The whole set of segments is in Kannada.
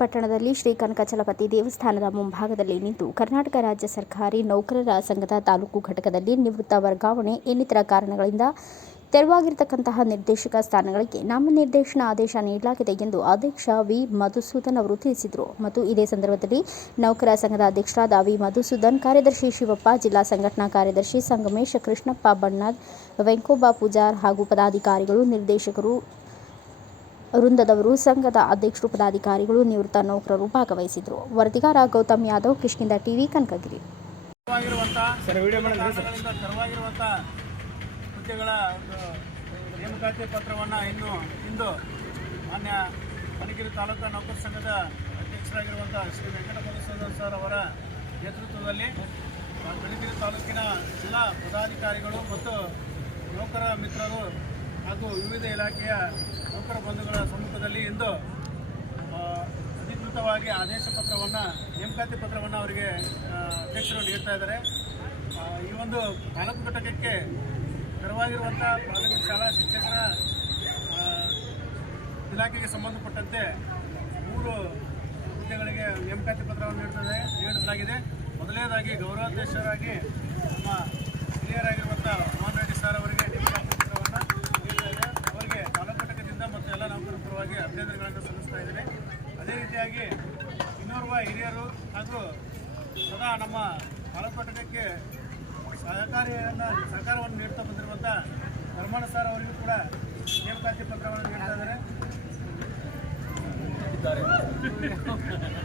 ಪಟ್ಟಣದಲ್ಲಿ ಶ್ರೀ ಕನಕಚಲಪತಿ ದೇವಸ್ಥಾನದ ಮುಂಭಾಗದಲ್ಲಿ ನಿಂತು ಕರ್ನಾಟಕ ರಾಜ್ಯ ಸರ್ಕಾರಿ ನೌಕರರ ಸಂಘದ ತಾಲೂಕು ಘಟಕದಲ್ಲಿ ನಿವೃತ್ತ ವರ್ಗಾವಣೆ ಇನ್ನಿತರ ಕಾರಣಗಳಿಂದ ತೆರವಾಗಿರತಕ್ಕಂತಹ ನಿರ್ದೇಶಕ ಸ್ಥಾನಗಳಿಗೆ ನಾಮನಿರ್ದೇಶನ ಆದೇಶ ನೀಡಲಾಗಿದೆ ಎಂದು ಅಧ್ಯಕ್ಷ ವಿ. ಮಧುಸೂದನ್ ಅವರು ತಿಳಿಸಿದರು. ಮತ್ತು ಇದೇ ಸಂದರ್ಭದಲ್ಲಿ ನೌಕರ ಸಂಘದ ಅಧ್ಯಕ್ಷರಾದ ವಿ. ಮಧುಸೂದನ್, ಕಾರ್ಯದರ್ಶಿ ಶಿವಪ್ಪ, ಜಿಲ್ಲಾ ಸಂಘಟನಾ ಕಾರ್ಯದರ್ಶಿ ಸಂಗಮೇಶ್ ಕೃಷ್ಣಪ್ಪ ಬಣ್ಣದ್, ವೆಂಕೋಬಾ ಪೂಜಾರ್ ಹಾಗೂ ಪದಾಧಿಕಾರಿಗಳು, ನಿರ್ದೇಶಕರು ವೃಂದದವರು ಸಂಘದ ಅಧ್ಯಕ್ಷರು ಪದಾಧಿಕಾರಿಗಳು ನಿವೃತ್ತ ನೌಕರರು ಭಾಗವಹಿಸಿದರು. ವರದಿಗಾರ ಗೌತಮ್ ಯಾದವ್ ಕೃಷ್ಣಿಂದ ಟಿವಿ ಕನಕಗಿರಿ. ಹುದ್ದೆಗಳ ಒಂದು ನೇಮಕಾತಿ ಪತ್ರವನ್ನು ಇನ್ನು ಇಂದು ಮಾನ್ಯ ಮಣಗಿರಿ ತಾಲೂಕು ನೌಕರ ಸಂಘದ ಅಧ್ಯಕ್ಷರಾಗಿರುವಂಥ ಶ್ರೀ ವೆಂಕಟ ಮಧುಸೂದನ್ ಸರ್ ಅವರ ನೇತೃತ್ವದಲ್ಲಿ ಮಣಗಿರಿ ತಾಲೂಕಿನ ಜಿಲ್ಲಾ ಪದಾಧಿಕಾರಿಗಳು ಮತ್ತು ನೌಕರ ಮಿತ್ರರು ಹಾಗೂ ವಿವಿಧ ಇಲಾಖೆಯ ನೌಕರ ಬಂಧುಗಳ ಸಮ್ಮುಖದಲ್ಲಿ ಇಂದು ಅಧಿಕೃತವಾಗಿ ಆದೇಶ ಪತ್ರವನ್ನು, ನೇಮಕಾತಿ ಪತ್ರವನ್ನು ಅವರಿಗೆ ಅಧ್ಯಕ್ಷರು ನೀಡ್ತಾ ಇದ್ದಾರೆ. ಈ ಒಂದು ತಾಲೂಕು ಘಟಕಕ್ಕೆ ತೆರವಾಗಿರುವಂಥ ಪ್ರಾಥಮಿಕ ಶಾಲಾ ಶಿಕ್ಷಕರ ಇಲಾಖೆಗೆ ಸಂಬಂಧಪಟ್ಟಂತೆ ಮೂರು ಹುದ್ದೆಗಳಿಗೆ ನೇಮಕಾತಿ ಪತ್ರವನ್ನು ನೀಡುತ್ತದೆ ನೀಡಲಾಗಿದೆ. ಮೊದಲನೇದಾಗಿ ಗೌರವಾಧ್ಯಕ್ಷರಾಗಿ ನಮ್ಮ ಹಿರಿಯರಾಗಿರುವಂಥ ಮೋಹನ್ ರೆಡ್ಡಿ ಸರ್ ಅವರಿಗೆ ನೇಮಕಾತಿ ಪತ್ರವನ್ನು ನೀಡ್ತಾ ಇದೆ ಅವರಿಗೆ ತಾಲೂಕು ಘಟಕದಿಂದ ಮತ್ತು ಎಲ್ಲ ನೌಕರರ ಪರವಾಗಿ ಸಲ್ಲಿಸ್ತಾ ಅದೇ ರೀತಿಯಾಗಿ ಇನ್ನೋರ್ವ ಹಿರಿಯರು ಹಾಗೂ ಸದಾ ನಮ್ಮ ತಾಲೂಕು ಘಟಕಕ್ಕೆ ಸಹಕಾರಿಯನ್ನು ಸಹಕಾರವನ್ನು ನೀಡ್ತಾ ಬಂದಿರುವಂಥ ಧರ್ಮಣ ಸರ್ ಅವರಿಗೂ ಕೂಡ ನೇಮಕಾತಿ ಪತ್ರವನ್ನು ನೀಡ್ತಾ ಇದ್ದಾರೆ.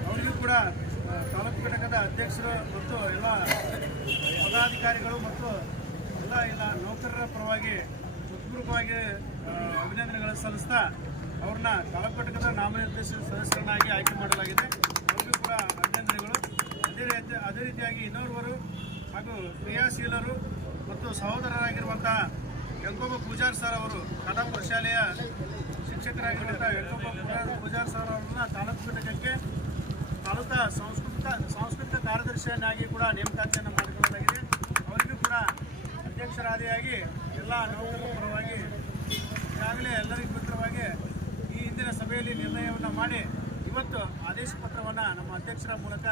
ಅವರಿಗೂ ಕೂಡ ತಾಲೂಕು ಘಟಕದ ಅಧ್ಯಕ್ಷರು ಮತ್ತು ಎಲ್ಲ ಪದಾಧಿಕಾರಿಗಳು ಮತ್ತು ಎಲ್ಲ ಇಲ್ಲ ನೌಕರರ ಪರವಾಗಿ ಉತ್ಪೂರ್ವಕವಾಗಿ ಅಭಿನಂದನೆಗಳನ್ನು ಸಲ್ಲಿಸ್ತಾ ಅವ್ರನ್ನ ತಾಲೂಕು ಘಟಕದ ನಾಮನಿರ್ದೇಶನ ಸದಸ್ಯರನ್ನಾಗಿ ಆಯ್ಕೆ ಮಾಡಲಾಗಿದೆ. ಅವರಿಗೂ ಕೂಡ ಅಭಿನಂದನೆಗಳು. ಅದೇ ರೀತಿ, ಅದೇ ರೀತಿಯಾಗಿ ಇನ್ನೋರ್ವರು ಹಾಗೂ ಕ್ರಿಯಾಶೀಲರು ಮತ್ತು ಸಹೋದರರಾಗಿರುವಂತಹ ಯಂಕೋಬ ಪೂಜಾರ್ ಸರ್ ಅವರು ಖಾನಾಪುರ ಶಾಲೆಯ ಶಿಕ್ಷಕರಾಗಿರುವಂತಹ ಪೂಜಾರ್ ಸರ್ ಅವರನ್ನ ತಾಲೂಕು ಘಟಕಕ್ಕೆ ತಾಲೂಕಾ ಸಾಂಸ್ಕೃತಿಕ ಸಾಂಸ್ಕೃತಿಕ ಕಾರ್ಯದರ್ಶಿಯನ್ನಾಗಿ ಕೂಡ ನೇಮಕಾತಿಯನ್ನು ಮಾಡಿಕೊಳ್ಳಲಾಗಿದೆ. ಅವರಿಗೂ ಕೂಡ ಅಧ್ಯಕ್ಷರಾದಿಯಾಗಿ ಎಲ್ಲ ನೌಕರರ ಪರವಾಗಿ ಈಗಾಗಲೇ ಎಲ್ಲರಿಗೂ ಮಿತ್ರವಾಗಿ ಹಿಂದಿನ ಸಭೆಯಲ್ಲಿ ನಿರ್ಣಯವನ್ನು ಮಾಡಿ ಇವತ್ತು ಆದೇಶ ಪತ್ರವನ್ನು ನಮ್ಮ ಅಧ್ಯಕ್ಷರ ಮೂಲಕ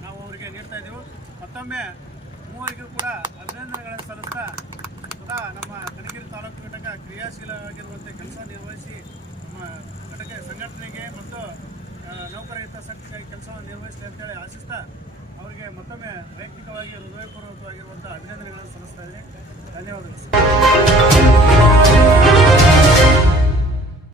ನಾವು ಅವರಿಗೆ ನೀಡ್ತಾ ಇದ್ದೆವು. ಮತ್ತೊಮ್ಮೆ ಮೂವರಿಗೂ ಕೂಡ ಅಭಿನಂದನೆಗಳನ್ನು ಸಲ್ಲಿಸ್ತಾ ಕೂಡ ನಮ್ಮ ಕಣಗಿರಿ ತಾಲೂಕು ಘಟಕ ಕ್ರಿಯಾಶೀಲವಾಗಿರುವಂತೆ ಕೆಲಸ ನಿರ್ವಹಿಸಿ ನಮ್ಮ ಘಟಕ ಸಂಘಟನೆಗೆ ಮತ್ತು ನೌಕರ ಹಿತಾಸಕ್ತಿಗಾಗಿ ಕೆಲಸವನ್ನು ನಿರ್ವಹಿಸಿ ಅಂತೇಳಿ ಆಶಿಸ್ತಾ ಅವರಿಗೆ ಮತ್ತೊಮ್ಮೆ ವೈಯಕ್ತಿಕವಾಗಿ ಹೃದಯಪೂರ್ವಕವಾಗಿರುವಂಥ ಅಭಿನಂದನೆಗಳನ್ನು ಸಲ್ಲಿಸ್ತಾ ಇದ್ದೀನಿ. ಧನ್ಯವಾದಗಳು